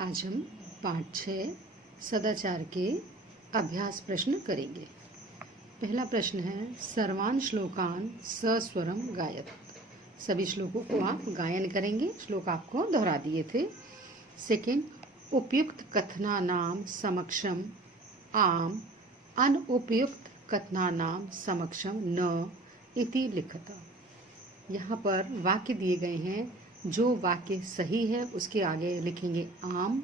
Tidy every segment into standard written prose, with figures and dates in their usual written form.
आज हम पाठ 6 सदाचार के अभ्यास प्रश्न करेंगे। पहला प्रश्न है सर्वान श्लोकान सस्वरम गायत। सभी श्लोकों को आप गायन करेंगे। श्लोक आपको दोहरा दिए थे। सेकंड, उपयुक्त कथनानाम समक्षम आम अनुपयुक्त कथनानाम समक्षम न इति लिखता। यहाँ पर वाक्य दिए गए हैं। जो वाक्य सही है उसके आगे लिखेंगे आम,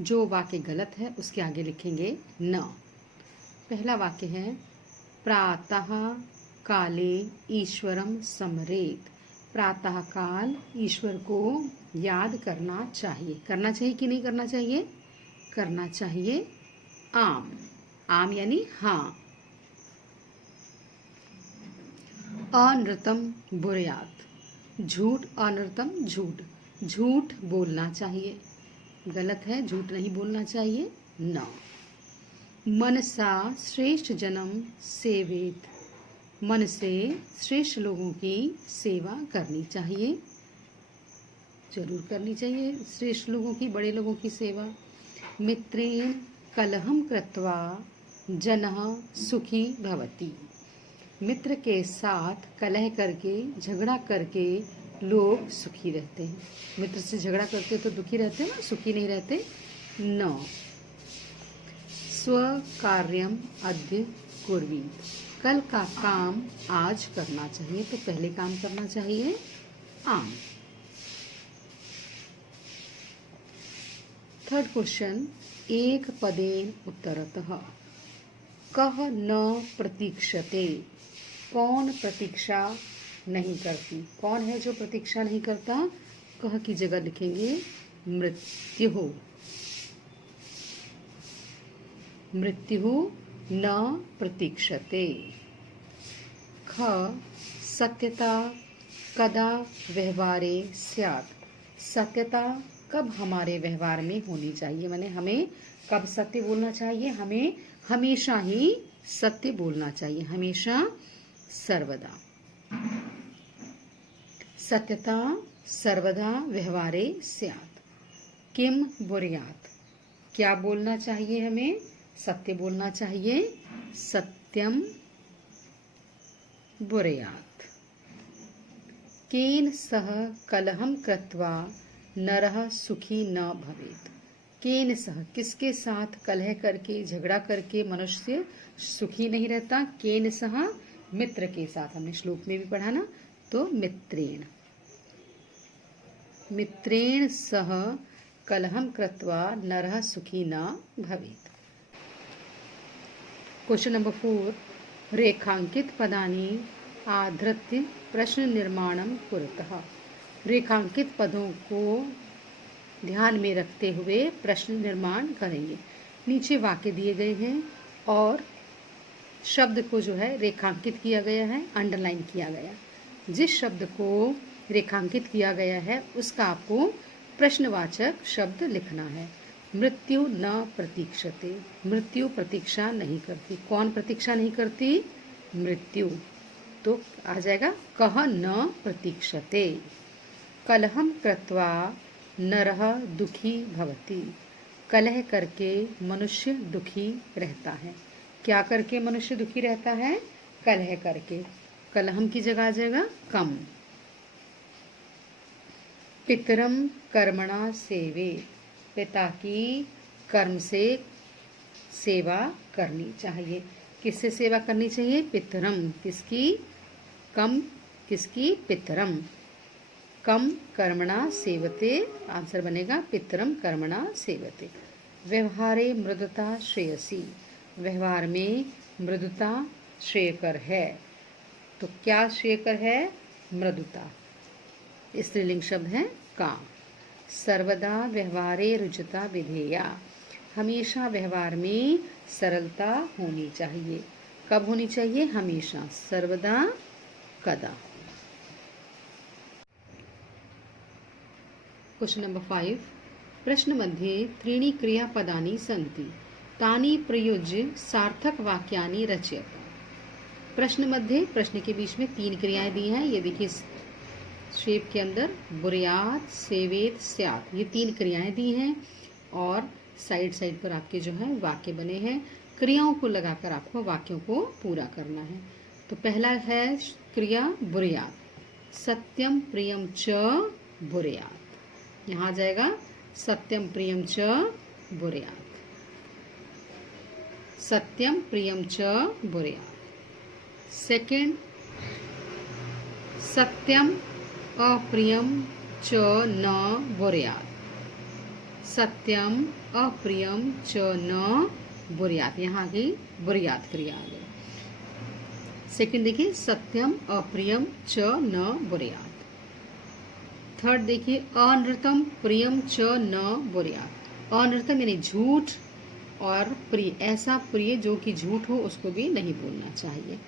जो वाक्य गलत है उसके आगे लिखेंगे न। पहला वाक्य है प्रातः काले ईश्वरम स्मरेत। प्रातः काल ईश्वर को याद करना चाहिए। करना चाहिए कि नहीं करना चाहिए? करना चाहिए। आम, आम यानी हाँ। अनृतम बुर्यात। झूठ, अनृतम झूठ, झूठ बोलना चाहिए। गलत है, झूठ नहीं बोलना चाहिए। न। मनसा श्रेष्ठ जन्म सेवेत। मन से श्रेष्ठ लोगों की सेवा करनी चाहिए। जरूर करनी चाहिए श्रेष्ठ लोगों की, बड़े लोगों की सेवा। मित्रेण कलहम कृत्वा जनः सुखी भवति। मित्र के साथ कलह करके, झगड़ा करके लोग सुखी रहते हैं। मित्र से झगड़ा करते तो दुखी रहते हैं ना, सुखी नहीं रहते। न। स्व कार्यम अद्य कुर्वीत। कल का काम आज करना चाहिए, तो पहले काम करना चाहिए। आम। थर्ड क्वेश्चन, एक पदेन उत्तरतः। कह न प्रतीक्षते। कौन प्रतीक्षा नहीं करती? कौन है जो प्रतीक्षा नहीं करता? कह की जगह लिखेंगे मृत्यु। मृत्यु न प्रतीक्षते। ख सत्यता कदा व्यवहारे स्यात्। सत्यता कब हमारे व्यवहार में होनी चाहिए, माने हमें कब सत्य बोलना चाहिए? हमें हमेशा ही सत्य बोलना चाहिए, हमेशा, सर्वदा। सत्यता सर्वदा व्यवहारे स्यात्। किम बुर्यात्। क्या बोलना चाहिए हमें? सत्य बोलना चाहिए। सत्यम बुर्यात्। केन सह कलहम कृत्वा नरः सुखी न भवेत्। केन सह, किसके साथ कलह करके, झगड़ा करके मनुष्य सुखी नहीं रहता? केन सह, मित्र के साथ। हमने श्लोक में भी पढ़ा ना, तो मित्रेण। मित्रेण सह कलहम कृत्वा नरः सुखी न भवेत्। क्वेश्चन नंबर 4, रेखांकित पदानि आधृत्य प्रश्न निर्माणम कुरुतः। रेखांकित पदों को ध्यान में रखते हुए प्रश्न निर्माण करेंगे। नीचे वाक्य दिए गए हैं और शब्द को जो है रेखांकित किया गया है, अंडरलाइन किया गया। जिस शब्द को रेखांकित किया गया है उसका आपको प्रश्नवाचक शब्द लिखना है। मृत्यु न प्रतीक्षते। मृत्यु प्रतीक्षा नहीं करती। कौन प्रतीक्षा नहीं करती? मृत्यु। तो आ जाएगा कह न प्रतीक्षते। कलहम कृत्वा नरः दुखी भवति। कलह करके मनुष्य दुखी रहता है। क्या करके मनुष्य दुखी रहता है? कलह करके। कलहम की जगह आ जाएगा कम। पितरम कर्मणा सेवे। पिता की कर्म से सेवा करनी चाहिए। किससे सेवा करनी चाहिए? पितरम। किसकी? कम। किसकी? पितरम। कम कर्मणा सेवते। आंसर बनेगा पितरम कर्मणा सेवते। व्यवहारे मृदुता श्रेयसी। व्यवहार में मृदुता श्रेयकर है। तो क्या श्रेयकर है? मृदुता। स्त्रीलिंग शब्द है का। सर्वदा व्यवहारे रुचिता विधेया। हमेशा व्यवहार में सरलता होनी चाहिए। कब होनी चाहिए? हमेशा, सर्वदा, कदा। क्वेश्चन नंबर 5, प्रश्न मध्ये त्रीणि क्रियापदानि सन्ति तानि प्रयुज्य सार्थक वाक्यानि रचयत। प्रश्न मध्ये, प्रश्न के बीच में 3 क्रियाएं दी हैं। ये देखिए शेप के अंदर बुर्यात, सेवेत, स्यात्, ये 3 क्रियाएं दी हैं और साइड साइड पर आपके जो है वाक्य बने हैं। क्रियाओं को लगाकर आपको वाक्यों को पूरा करना है। तो पहला है क्रिया बुर्यात, सत्यम प्रियम च बुर्यात। यहाँ आ जाएगा सत्यम प्रियम च बुर्यात, सत्यम प्रियम च बुर्यात। सेकंड, सत्यम अप्रियम च न बुर्यात, सत्यम अप्रियम च न बुर्यात। यहाँ की बुर्यात क्रिया आ गई। सेकंड देखिए, सत्यम अप्रियम च न बुर्यात। थर्ड देखिए, अनृतम प्रियम च न बुर्यात। अनृतम यानी झूठ, और प्रिय, ऐसा प्रिय जो कि झूठ हो उसको भी नहीं बोलना चाहिए।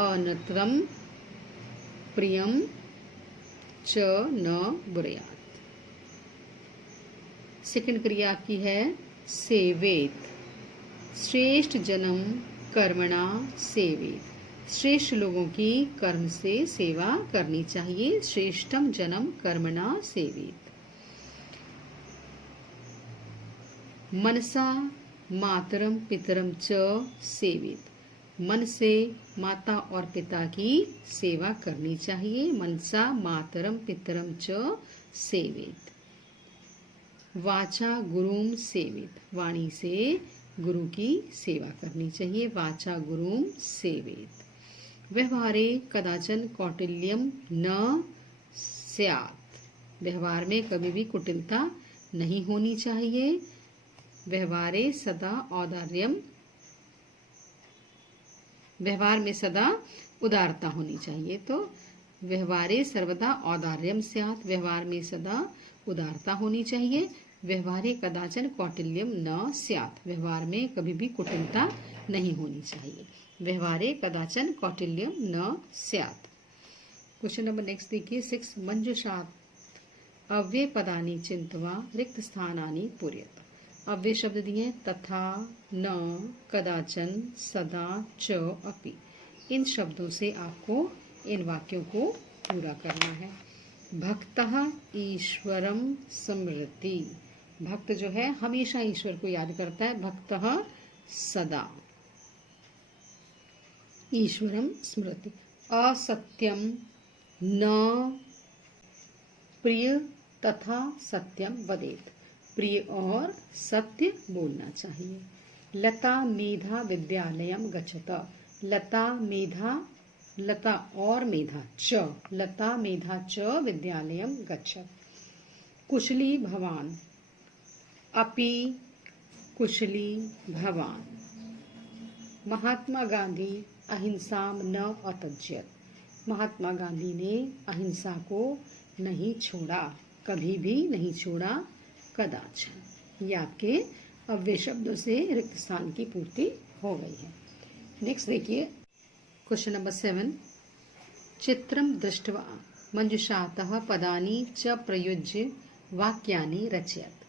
अनृतम प्रियम च न बुर्यात। सेकंड क्रिया आपकी है सेवेत, श्रेष्ठ जन्म कर्मणा सेवेत। श्रेष्ठ लोगों की कर्म से सेवा करनी चाहिए। श्रेष्ठम जन्म कर्मणा सेवेत। मनसा मातरम पितरम च सेवेत। मन से माता और पिता की सेवा करनी चाहिए। मनसा मातरम पितरम च सेवेत। वाचा गुरुम सेवेत। वाणी से गुरु की सेवा करनी चाहिए। वाचा गुरुम सेवेत। व्यवहारे कदाचन कौटिल्यम न स्यात्। व्यवहार में कभी भी कुटिलता नहीं होनी चाहिए। व्यवहारे सदा औदार्यम, व्यवहार में सदा उदारता होनी चाहिए। तो व्यवहारे सर्वदा औदार्यम स्यात्, व्यवहार में सदा उदारता होनी चाहिए। व्यवहारे कदाचन कौटिल्यम न स्यात्, व्यवहार में कभी भी कुटिलता नहीं होनी चाहिए। व्यवहारे कदाचन कौटिल्यम न स्यात्। क्वेश्चन नंबर नेक्स्ट देखिए 6, मंजुषात् अव्यय पदानि चिंतवा रिक्त स्थानानि पूरयत। अव्यय शब्द दिए तथा, न, कदाचन, सदा, च, अपि। इन शब्दों से आपको इन वाक्यों को पूरा करना है। भक्तः ईश्वरम स्मृति। भक्त जो है हमेशा ईश्वर को याद करता है। भक्तः सदा ईश्वरम स्मृति। असत्यम न प्रिय तथा सत्यम वदेत। प्रिय और सत्य बोलना चाहिए। लता मेधा विद्यालयम गच्छत। लता मेधा, लता और मेधा च, लता मेधा च विद्यालयम गच्छत। कुशली भवान, अपि कुशली भवान। महात्मा गांधी अहिंसाम न अत्यजत। महात्मा गांधी ने अहिंसा को नहीं छोड़ा, कभी भी नहीं छोड़ा। कदाचन। ये आपके अव्यय शब्दों से रिक्त स्थान की पूर्ति हो गई है। नेक्स्ट देखिए क्वेश्चन नंबर 7, चित्रम दृष्ट्वा मंजुषातः पदानि च प्रयुज्य वाक्यानि रचयत।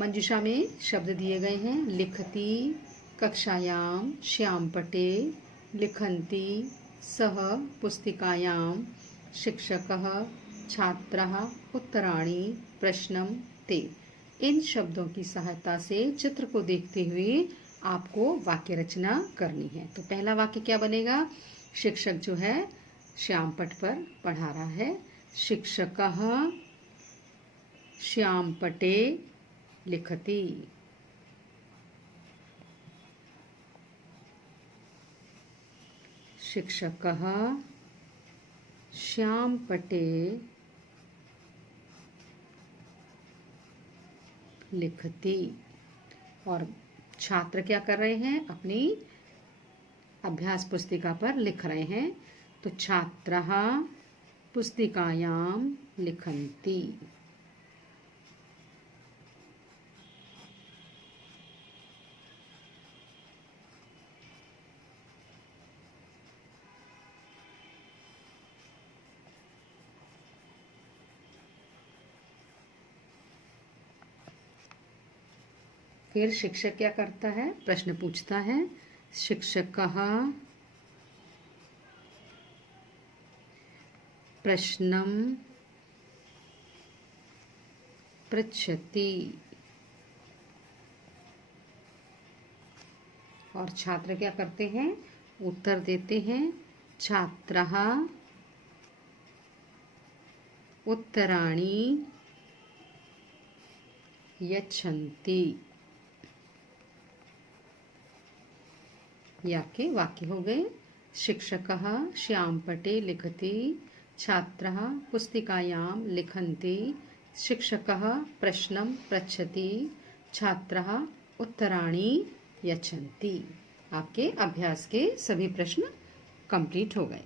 मंजुषा में शब्द दिए गए हैं। लिखती कक्षायाम, श्यामपटे, लिखन्ति, सह पुस्तिकायाम, शिक्षकः, छात्रः, उत्तराणि, प्रश्नम ते। इन शब्दों की सहायता से चित्र को देखते हुए आपको वाक्य रचना करनी है। तो पहला वाक्य क्या बनेगा? शिक्षक जो है श्यामपट पर पढ़ा रहा है। शिक्षकः श्यामपटे लिखति। शिक्षकः श्यामपटे लिखति। और छात्र क्या कर रहे हैं? अपनी अभ्यास पुस्तिका पर लिख रहे हैं। तो छात्रः पुस्तिकायां लिखन्ति। फिर शिक्षक क्या करता है? प्रश्न पूछता है। शिक्षकः प्रश्नं पृच्छति। और छात्र क्या करते हैं, उत्तर देते हैं। छात्रः उत्तराणि यच्छन्ति। याके वाक्य हो गए। शिक्षकः श्यामपटे लिखति, छात्रः पुस्तिकायां लिखन्ति, शिक्षकः प्रश्नं पृच्छति, छात्रः उत्तराणि यच्छन्ति। आपके अभ्यास के सभी प्रश्न कंप्लीट हो गए।